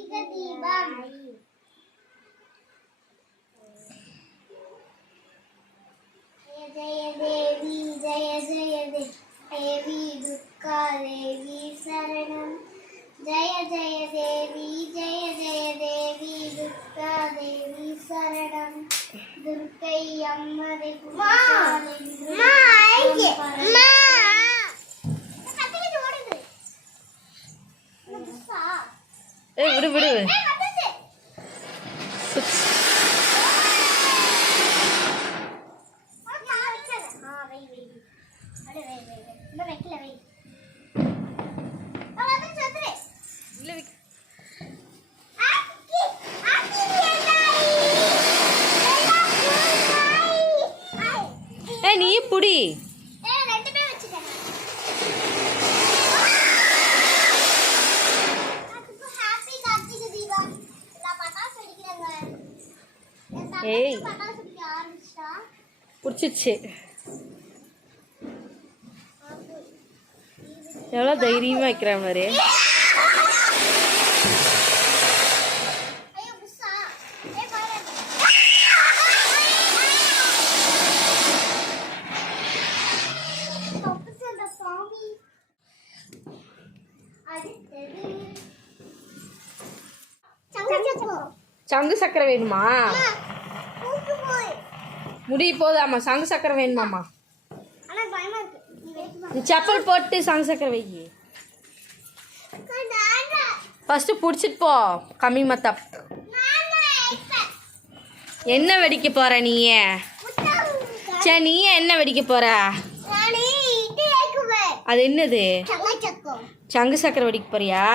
கார்த்திகை தீபம். ஜெய தேவி ஜெய ஜெய தேவி துர்கா தேவி சரணம். ஜெய ஜெய தேவி ஜெய ஜெய தேவி துர்கா தேவி சரணம். துர்க்கை அம்மனை விடு விடு. நீ புடி. ஏய் பிடிச்சிச்சு. எவ்வளோ தைரியமாக வைக்கிறேன் மாதிரி. சங்கு சக்கரை வேணுமா? முடி போதாமா? சங்கு சக்கரை வேணுமாம்மா? நீ செப்பல் போட்டு சங்கு சக்கரை வை. ஃபர்ஸ்ட் பிடிச்சிட்டு போ. கம்மி மத்தா என்ன வெடிக்க போற நீ? சே நீ என்ன வெடிக்க போற? அது என்னது? சங்கு சக்கரை வெடிக்க போறியா?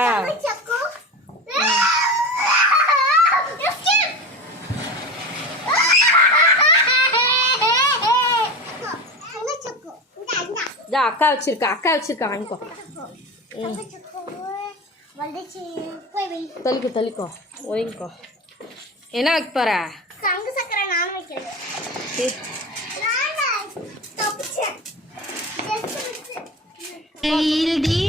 அக்கா வச்சிருக்கா வாங்கிக்கோ. தள்ளிக்கோ ஒதுங்கிக்கோ. என்ன வைக்க போற? தீபம்